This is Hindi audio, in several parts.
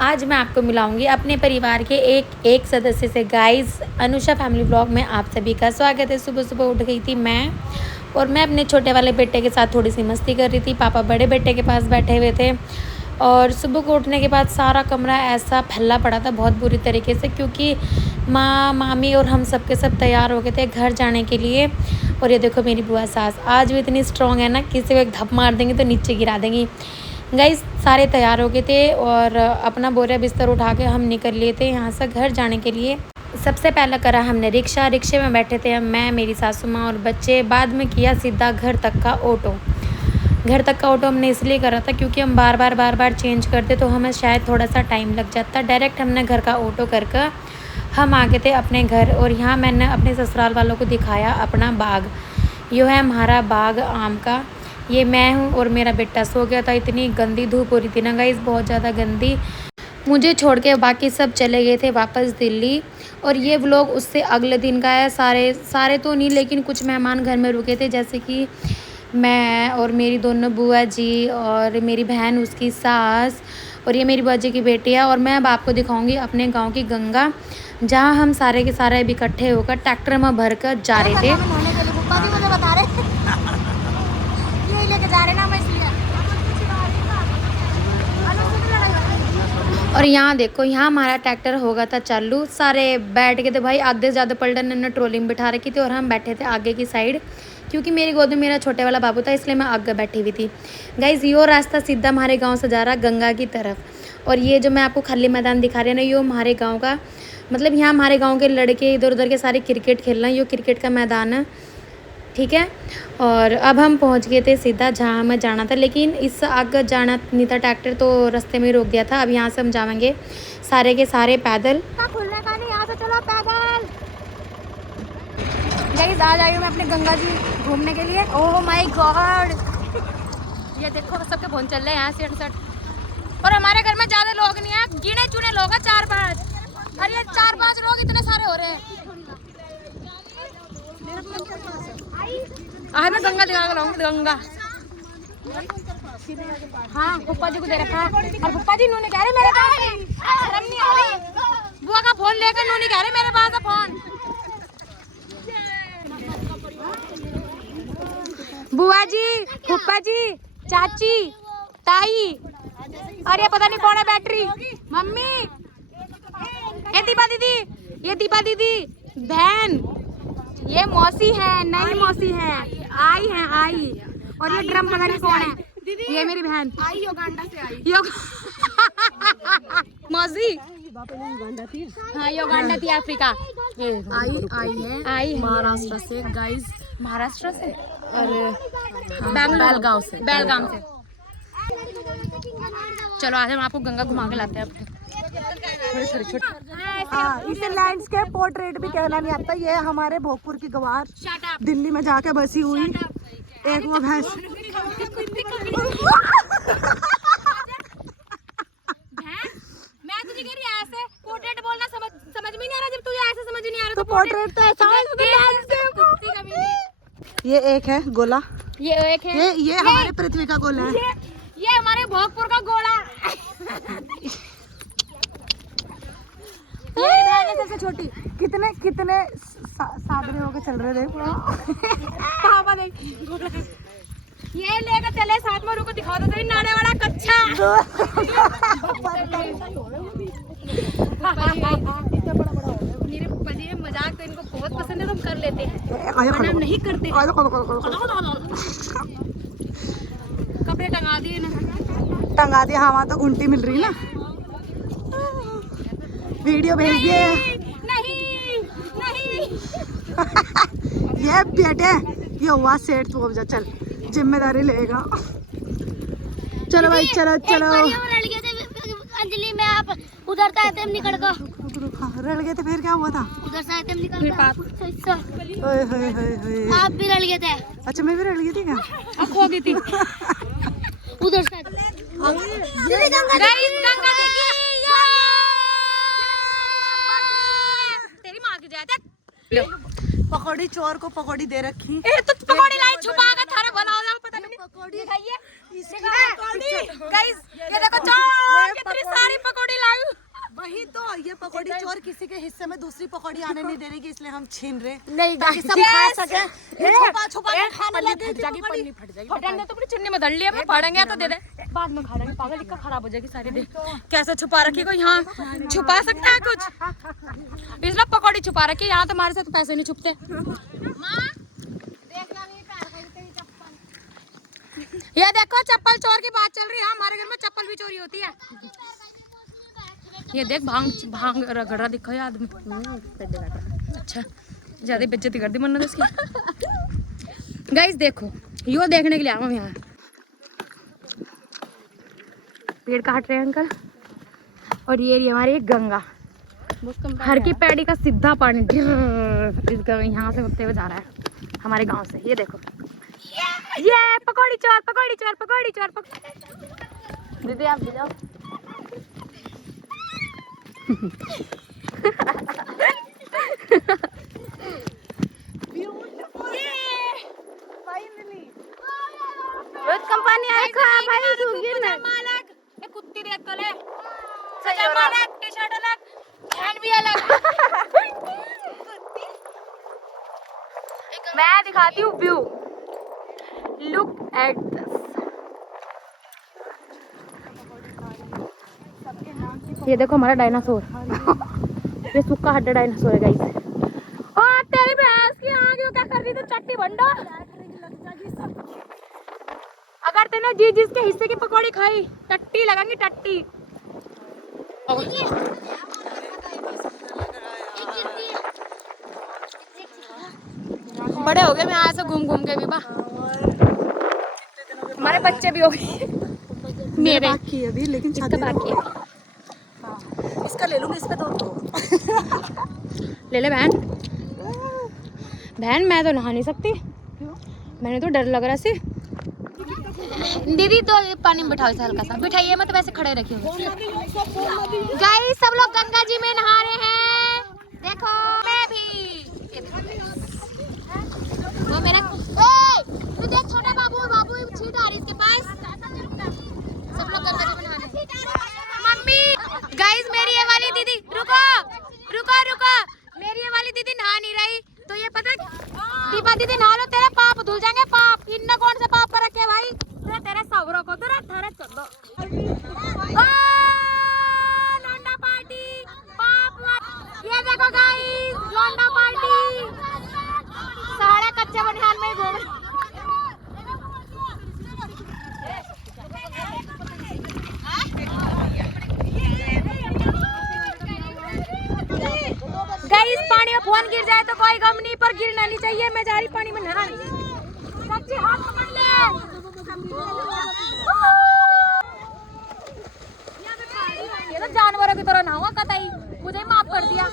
आज मैं आपको मिलाऊंगी अपने परिवार के एक सदस्य से। गाइस, अनुषा फैमिली ब्लॉग में आप सभी का स्वागत है। सुबह सुबह उठ गई थी मैं, और मैं अपने छोटे वाले बेटे के साथ थोड़ी सी मस्ती कर रही थी। पापा बड़े बेटे के पास बैठे हुए थे, और सुबह को उठने के बाद सारा कमरा ऐसा फैला पड़ा था बहुत बुरी तरीके से, क्योंकि माँ, मामी और हम सब के सब तैयार हो गए थे घर जाने के लिए। और ये देखो मेरी बुआ सास आज भी इतनी स्ट्रॉन्ग है ना, किसी को एक धप मार देंगे तो नीचे गिरा देंगी। गाइस, सारे तैयार हो गए थे और अपना बोरा बिस्तर उठा के हम निकल लिए थे यहाँ से घर जाने के लिए। सबसे पहला करा हमने रिक्शे में बैठे थे मैं, मेरी सासू माँ और बच्चे। बाद में किया सीधा घर तक का ऑटो। घर तक का ऑटो हमने इसलिए करा था क्योंकि हम बार बार चेंज करते तो हमें शायद थोड़ा सा टाइम लग जाता। डायरेक्ट हमने घर का ऑटो करके हम आ गए थे अपने घर। और यहाँ मैंने अपने ससुराल वालों को दिखाया अपना बाग। यो है हमारा बाग आम का। ये मैं हूँ और मेरा बेटा सो गया था। इतनी गंदी धूप हो रही थी ना गाइस, बहुत ज़्यादा गंदी। मुझे छोड़ के बाकी सब चले गए थे वापस दिल्ली। और ये व्लॉग उससे अगले दिन का है। सारे तो नहीं, लेकिन कुछ मेहमान घर में रुके थे, जैसे कि मैं और मेरी दोनों बुआ जी और मेरी बहन, उसकी सास, और ये मेरी बुआ जी की बेटी है। और मैं अब आपको दिखाऊंगी अपने गांव की गंगा, जहां हम सारे के सारे भी इकट्ठे होकर ट्रैक्टर में भर कर जा रहे थे। और यहाँ देखो, यहाँ हमारा ट्रैक्टर होगा था चालू। सारे बैठ गए थे भाई, आधे से ज़्यादा पलटन ने ट्रॉली में बिठा रखी थी और हम बैठे थे आगे की साइड, क्योंकि मेरी गोद में मेरा छोटे वाला बाबू था, इसलिए मैं आगे बैठी हुई थी। गाइज, ये रास्ता सीधा हमारे गांव से जा रहा गंगा की तरफ। और ये जो मैं आपको खाली मैदान दिखा रही हूँ ना, ये हमारे गाँव का, मतलब यहाँ हमारे गाँव के लड़के इधर उधर के सारे क्रिकेट खेल रहे हैं। ये क्रिकेट का मैदान है, ठीक है। और अब हम पहुंच गए थे सीधा जहां हमें जाना था, लेकिन इस आगे जाना नहीं था ट्रैक्टर, तो रास्ते में रोक दिया था। अब यहां से हम जाएंगे सारे के सारे पैदल। खुलने का नहीं, यहाँ से चलो पैदल। गाइस, आज आई हूँ मैं अपने गंगा जी घूमने के लिए। ओह माय गॉड, ये देखो सबके फोन चल रहे हैं यहाँ से। और हमारे घर में ज्यादा लोग नहीं है, गिने चुने लोग हैं, 4-5। और ये 4-5 लोग इतने सारे हो रहे हैं। आज मैं गंगा दिखा कर लाऊंगी। गंगा, हाँ, पप्पा जी को दे रखा है। और पप्पा जी नूने कह रहे मेरे पास, शर्म नहीं आ रही। बुआ का फोन लेकर नूने कह रहे मेरे पास है फोन। बुआ जी, पप्पा जी, चाची, ताई, और ये पता नहीं कौन है बैटरी, मम्मी, ये दीपा दीदी, बहन, ये मौसी है, नई मौसी है, आई। और ये ड्रम पता नहीं कौन है, ये मेरी बहन आई, योगांडा से आई। मौसी, हाँ, योगांडा थी, अफ्रीका। आई महाराष्ट्र से। गाइस, महाराष्ट्र से और बेलगांव से। चलो आज हम आपको गंगा घुमा के लाते हैं। इसे लैंडस्केप पोर्ट्रेट भी कहना नहीं आता। ये हमारे भोजपुर की गवार दिल्ली में जाके बसी हुई एक वो भैंस। मैं तुझे कह रही ऐसे पोर्ट्रेट बोलना समझ में नहीं आ रहा, जब तुझे ऐसे समझ नहीं आ रहा तो पोर्ट्रेट तो ऐसा है। ये एक है गोला, ये एक है, ये हमारे पृथ्वी का गोला है। ये हमारे भोजपुर का गोला। मेरी बहन है सबसे छोटी। कितने सादरे होके चल रहे थे। पापा देख, ये लेकर चले साथ में, रुको दिखा दो तेरी नाने वाला कच्चा। मेरे बड़े मजाक तो इनको बहुत पसंद है, तो हम कर लेते हैं, हम नहीं करते। कपड़े टंगा दिए ना, हाँ, वहाँ तो घंटी मिल रही ना। वीडियो भेज दिए। नहीं ये बेटे, ये हुआ सेठ, तू अब जा, चल, जिम्मेदारी लेगा। चलो भाई, चलो। अंजलि में आप उधर था तुम निकल गए। रल गए थे, फिर क्या हुआ था? उधर से तुम निकल गए। आप भी रल गए थे। अच्छा, मैं भी रल गई थी क्या? अब खो गई थी उधर से। तेरी माँ की जाए। पकौड़ी चोर को पकौड़ी दे रखी। ए तो पकौड़ी लाई छुपा के थारे बनाओ जाओ, पता नहीं पकौड़ी खाइए। गाइस, ये देखो चोर, कितनी सारी पकौड़ी लाई ये पकौड़ी चोर किसी के हिस्से में दूसरी पकौड़ी आने नहीं दे रही, इसलिए हम छीन रहे नहीं ताकि सब खा सके। ये छुपा छुपा के खाने लगे थी जाके पकौड़ी। पन्नी फट जाएगी, फटेंगे तो पूरी चुन्नी में धर लिया, फाड़ेंगे तो दे दे, बाद में खा लेंगे, पागल इक्का खराब हो जाएगी सारी दिन। कैसे छुपा रखी कोई यहाँ छुपा सकता है कुछ? इसलिए पकौड़ी छुपा रखी, यहाँ तो हमारे से तो पैसे नहीं छुपते। ये देखो चप्पल चोर की बात चल रही है, हमारे घर में चप्पल भी चोरी होती है। ये देख भांग भांग रगड़ा दिखा है आदमी। अच्छा ज्यादा बेइज्जती कर दी मन्नत इसकी। गाइस देखो यो देखने के लिए आया हूँ यहाँ। पेड़ काट रहे हैं अंकल, और ये हमारी गंगा, हर की पैड़ी का सीधा पानी इस यहाँ से होते हुए जा रहा है हमारे गांव से। ये देखो ये पकौड़ी चोर पकौड़ी चोर पकौड़ी चोर। दीदी आप भी जाओ। रोज कंपनी आए खा भाई सुगिर ना मालक ये कुत्ती देख तो ले सजा मालक, टी-शर्ट अलग, पैंट भी अलग। मैं दिखाती हूँ व्यू, लुक एट दिस। ये देखो हमारा डायनासोर, ये सूखा हड्डा डायनासोर है गाइस। और तेरी भैंस की आँख क्यों क्या कर रही थी चट्टी बंडा? अगर तूने जी जिसके हिस्से की पकौड़ी खाई टट्टी लगाएंगी टट्टी। बड़े हो गए मैं आज से घूम घूम के भी बा, हमारे बच्चे भी हो गए मेरे बाकी है अभी, लेकिन इसका बाकी है। इसका ले लूंगी, इस पे दो ले ले बहन। बहन मैं तो नहा नहीं सकती, मैंने तो डर लग रहा सी। दीदी तो पानी में बिठाओ हल्का सा, बिठाइए मत वैसे खड़े रखिए। गाइस सब लोग गंगा जी में नहा रहे हैं, देखो मैं भी। वो मेरा तू देख छोटा बाबू, बाबू छींट आ रही इसके पास। सब लोग गंगा जी में नहाने। मम्मी गाइस मेरी ये वाली दीदी रुको रुको रुको, मेरी ये वाली दीदी नहा नहीं रही, तो ये पता दीपा दीदी नहा लो, तेरे पाप धुल जाएंगे। पाप इनने कौन से पाप कर रखे भाई? तेरे सवरों को तेरा थरत कर दो। लौंडा पार्टी पाप। ये देखो गाइस लौंडा पार्टी, सारे कच्चे बनियान में घूम रहे। गाइस पानी में फोन गिर जाए तो कोई गम नहीं, पर गिरना नहीं चाहिए। मैं जा रही पानी में नहाने। सच्ची हाथ पकड़ ले। ये तो जानवरों की तरह नहाऊंगा कतई, मुझे ही माफ कर दिया।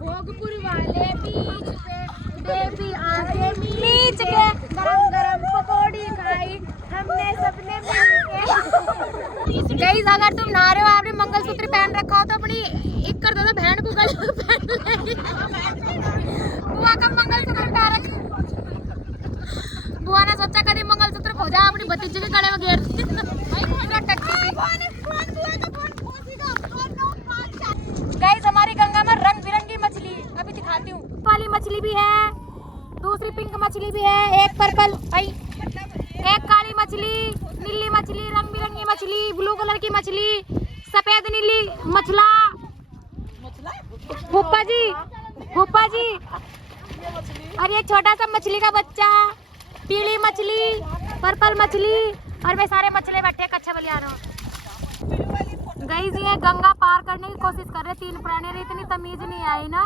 भोगपुर वाले बीच पे बेबी आके नीच के गरम गरम पकौड़ी खाई हमने सबने मिलके। गाइस अगर तुम नहा रहे हो, आपने मंगलसूत्र पहन रखा हो तो अपनी एक कर दो तो बहन को गले में पहन लेगी। बुआ का मंगलसूत्र पहन रखा, बुआ ने सोचा कभी मंगलसूत्र खो जाए, अपनी भतीजे के गले में घेर दी। गाइस हमारी गंगा में रंग बिरंगी मछली अभी दिखाती हूँ। वाली मछली भी है, दूसरी पिंक मछली भी है, एक पर्पल भाई, एक काली मछली, नीली मछली, रंग बिरंगी मछली, ब्लू कलर की मछली, सफेद नीली मछला। फूफा जी फूफा जी, और ये छोटा सा मछली का बच्चा, पीली मछली, पर्पल मछली, और वे सारे मछली बैठे कच्चा बलियानो। गाइस ये गंगा पार करने की कोशिश कर रहे तीन प्राणी, इतनी तमीज नहीं आई ना।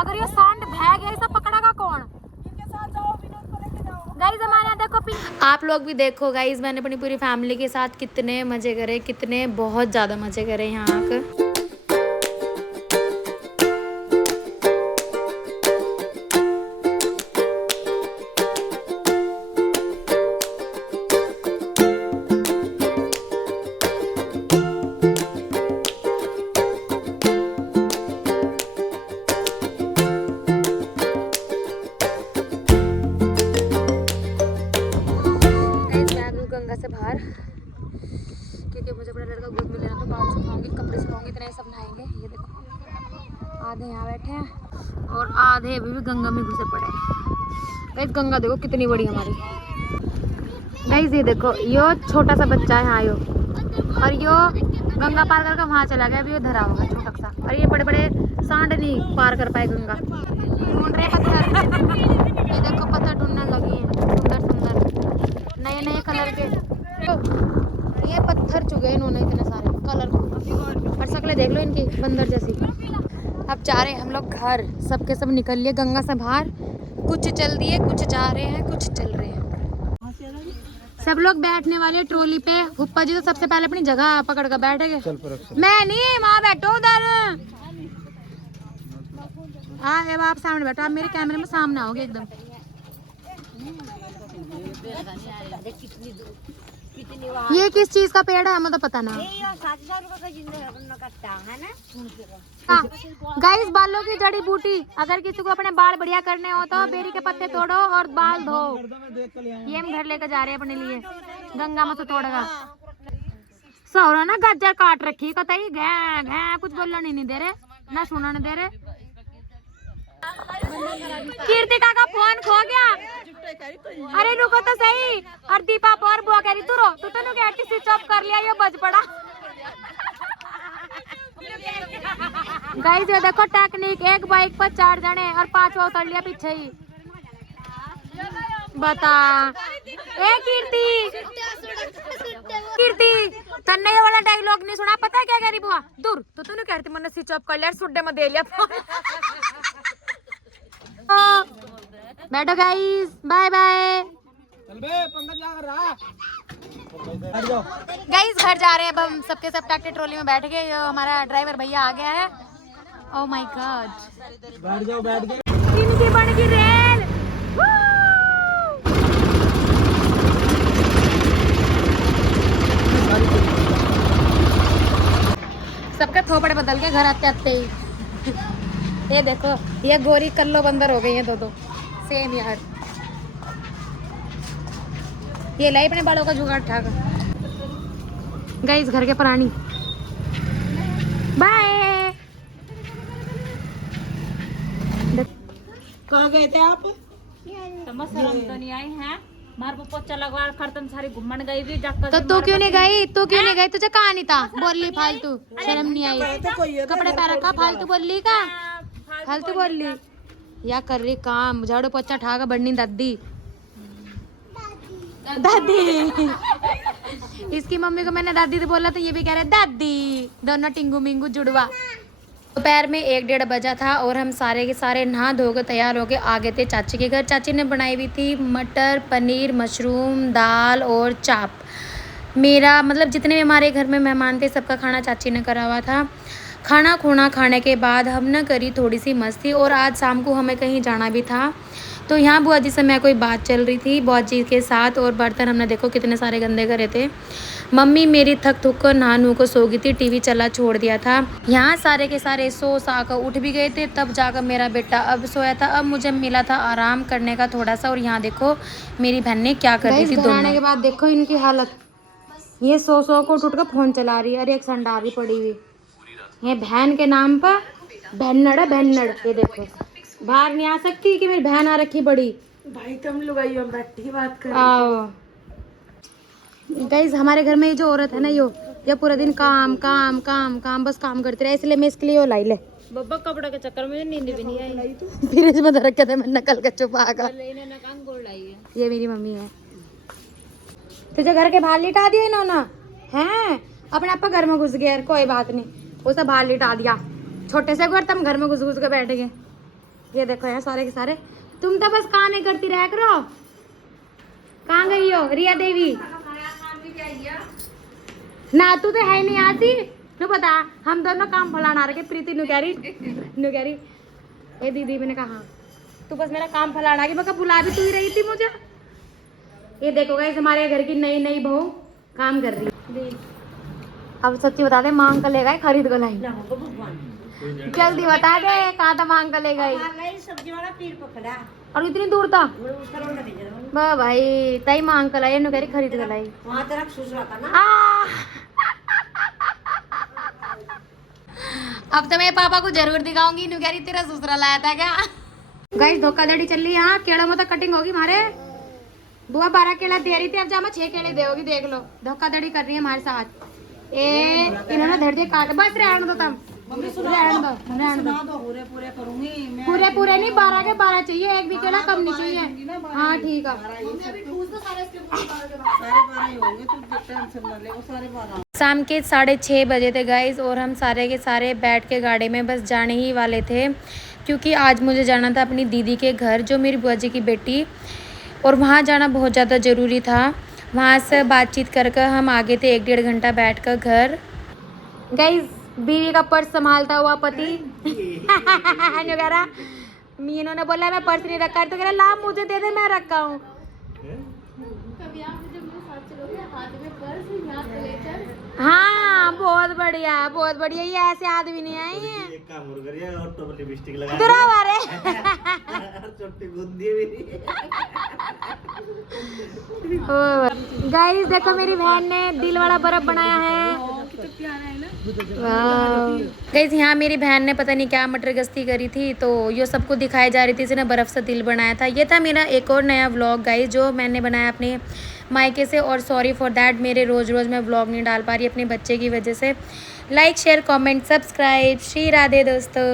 अगर ये सांड भाग गया तो पकड़ेगा कौन? गाइस हमारे यहाँ देखो आप लोग भी देखो गाइस, मैंने अपनी पूरी फैमिली के साथ कितने मजे करे, कितने बहुत ज़्यादा मजे करे यहाँ आकर। गंगा से बाहर, क्योंकि मुझे अपना लड़का गोद में लेना, तो बाहर से खाऊंगी, कपड़े से अपने सब नहाएंगे। ये देखो आधे यहाँ बैठे हैं और आधे अभी भी गंगा में घुसे पड़े हैं। गाइस गंगा देखो कितनी बड़ी हमारी। गाइस ये देखो यो छोटा सा बच्चा है यहाँ यो, और यो गंगा पार करके वहाँ चला गया, अभी ये धरा होगा छोटा सा। और ये बड़े बड़े सांड नहीं पार कर पाए गंगा। ढूंढ रहे पत्थर, ये देखो पत्थर ढूंढने लगी है सुंदर सुंदर नए नए कलर के। तो ये पत्थर चुके हैं इन्होंने इतने सारे कलर, और शक्लें देख लो इनकी बंदर जैसी। अब जा रहे हैं हम लोग घर, सबके सब निकल लिए गंगा से बाहर, कुछ चल दिए, कुछ जा रहे हैं, कुछ चल रहे हैं। सब लोग बैठने वाले ट्रॉली पे। फुप्पा जी तो सबसे पहले अपनी जगह पकड़ कर बैठेंगे। मैं नहीं, वहाँ बैठो उधर। हाँ अब आप सामने बैठो, आप मेरे कैमरे में सामने आओगे एकदम। ये किस चीज का पेड़ है हमें तो पता ना। गाइस बालों की जड़ी बूटी, अगर किसी को अपने बाल बढ़िया करने हो तो बेरी के पत्ते तोड़ो और बाल धो। ये हम घर लेकर जा रहे हैं अपने लिए, गंगा में से तोड़ेगा। सौरा ना गाजर काट रखी कतई घै घै, कुछ बोलने नहीं दे रहे ना सुनने दे रहे। कीर्तिका का फोन खो गया। अरे रुको तो सही। और दीपा पर बुआ कह रही तू रो, तू तो कहती स्विच ऑफ कर लिया, ये बज पड़ा। गाइस ये देखो टेक्निक, एक बाइक पर 4 जने और 5वां उतर लिया पीछे ही। बता ए कीर्ति, कीर्ति तन्ने ये वाला डायलॉग नहीं सुना, पता है क्या कह रही बुआ? दूर तो तूने कहती मैंने स्विच ऑफ कर लिया, सुड्डे में दे लिया फोन। बैठो गाइस, बाय बाय। गाइस घर जा रहे हैं अब हम सबके सब ट्रैक्टर ट्रॉली में बैठ गए। हमारा ड्राइवर भैया आ गया है। ओह माय गॉड, बैठ जाओ बैठ गए। इनकी बन गई रेल। सबके थोपड़े बदल के घर आते आते ही। ये देखो ये गोरी कल्लो बंदर हो गई है दो सेम यार। ये लाई अपने बालों का जुगाड़ ठाक। गाइस घर के प्राणी बाय। कहाँ गए थे आप? शर्म तो नहीं आई है, मार को पोचा लगवा कर तुम सारी घूमन गई भी तो तू क्यों नहीं गई? तू क्यों नहीं गई? तुझे कहा नहीं था? बोली फालतू, शर्म नहीं आई? कपड़े पहन रखा, फालतू बोल ली का? फालतू बोल ली या कर रही काम, झाड़ू पोछा ठाका बढ़नी दादी दादी। इसकी मम्मी को मैंने दादी तो बोला तो ये भी कह रहे दादी, दोनों टिंगू मिंगू जुड़वा। दोपहर में 1-1:30 बजा था और हम सारे के सारे नहा धोकर तैयार होके आ गए थे चाची के घर। चाची ने बनाई हुई थी मटर पनीर मशरूम दाल और चाप। मेरा मतलब जितने भी हमारे घर में मेहमान थे सबका खाना चाची ने करा हुआ था। खाना खूना खाने के बाद हमने करी थोड़ी सी मस्ती, और आज शाम को हमें कहीं जाना भी था। तो यहाँ बुआ जी से मैं कोई बात चल रही थी बुआ जी के साथ, और बर्तन हमने देखो कितने सारे गंदे करे थे। मम्मी मेरी थक थुक कर नहा नू को सो गई थी, टीवी चला छोड़ दिया था। यहाँ सारे के सारे सो सा कर उठ भी गए थे, तब जाकर मेरा बेटा अब सोया था। अब मुझे मिला था आराम करने का थोड़ा सा, और यहाँ देखो मेरी बहन ने क्या कर रही थी। दोनों के बाद देखो इनकी हालत, ये सो को उठ कर फोन चला रही है और एक संडारी पड़ी हुई। ये बहन के नाम पर बहनड़ है बहनड़। ये देखो बाहर नहीं आ सकती कि मेरी बहन आ रखी बड़ी। भाई तुम लोग आइयो, बैठी बात कर। आओ गाइस हमारे घर में ये जो औरत है ना ये पूरा दिन काम काम काम काम बस काम करती रहे, इसलिए मैं इसके लिए वो लाई ले। बब्बा कपड़ा के चक्कर में नींद भी नहीं आई। फ्रिज में रखे थे मैंने कल का छुपा कर। है। ये मेरी मम्मी है। तुझे घर के बाहर लिटा दिया इन्होंने हैं? अपने आप घर में घुस गए, कोई बात नहीं, उसे बाहर लिटा दिया। छोटे से घर तुम घर में घुस के बैठ गए। ये देखो यार सारे के सारे, तुम तो बस काम ही करती रह करो। कहाँ गई हो रिया देवी? ना तू तो है नहीं आती नु पता। हम दोनों काम फलाना रखे। प्रीति नु कह रही ए दीदी, मैंने कहा तू बस मेरा काम फलाना की, मैं बुला भी तू ही रही थी मुझे। ये देखो गाइस हमारे घर की नई नई बहू काम कर रही है। अब सच्ची बता दे, मांग कर ले गए खरीद कर लाई? जल्दी बता दे कहाँ था मांग कर ले गई? सब्जी वाला पीर पकड़ा और इतनी दूर था वाह भाई, तई मांग कर लाई, कह रही खरीद कर लाई। अब तो मैं पापा को जरूर दिखाऊंगी। नु कह रही तेरा ससुरा लाया था क्या। गाइस धोखाधड़ी चल रही है यहाँ। केड़ा में तो कटिंग होगी हमारे। बुआ 12 केला दे रही थी, अब जामा 6 केले देगी। देख लो धोखाधड़ी कर रही है हमारे साथ। इन्होंने धर दिए काट। बस रहने दो तुम, रहने दो। पूरे पूरे नहीं, 12 के 12 चाहिए, एक भी केला कम नहीं चाहिए। हाँ ठीक है। शाम के 6:30 बजे थे गाइस और हम सारे के सारे बैठ के गाड़ी में बस जाने ही वाले थे, क्योंकि आज मुझे जाना था अपनी दीदी के घर, जो मेरी बुआ जी की बेटी, और वहाँ जाना बहुत ज़्यादा ज़रूरी था। वहाँ से बातचीत कर हम आगे थे 1-1.5 घंटा बैठकर घर। गाइस बीवी का पर्स संभालता हुआ पति मीनू ने बोला मैं पर्स नहीं रखा, तो कह रहा ला मुझे दे दे, मैं रखा हूँ। हाँ बहुत बढ़िया, बहुत बढ़िया। ये ऐसे आदमी नहीं आए हैं। गाइस देखो मेरी बहन ने दिल वाला बर्फ बनाया है। गाइस यहाँ मेरी बहन ने पता नहीं क्या मटर गश्ती करी थी, तो ये सबको दिखाई जा रही थी, इसने बर्फ से दिल बनाया था। ये था मेरा एक और नया व्लॉग गाइस, जो मैंने बनाया अपने मायके से, और सॉरी फॉर दैट मेरे रोज़ मैं व्लॉग नहीं डाल पा रही अपने बच्चे की वजह से। Like share comment subscribe. Shri Radhe दोस्तों।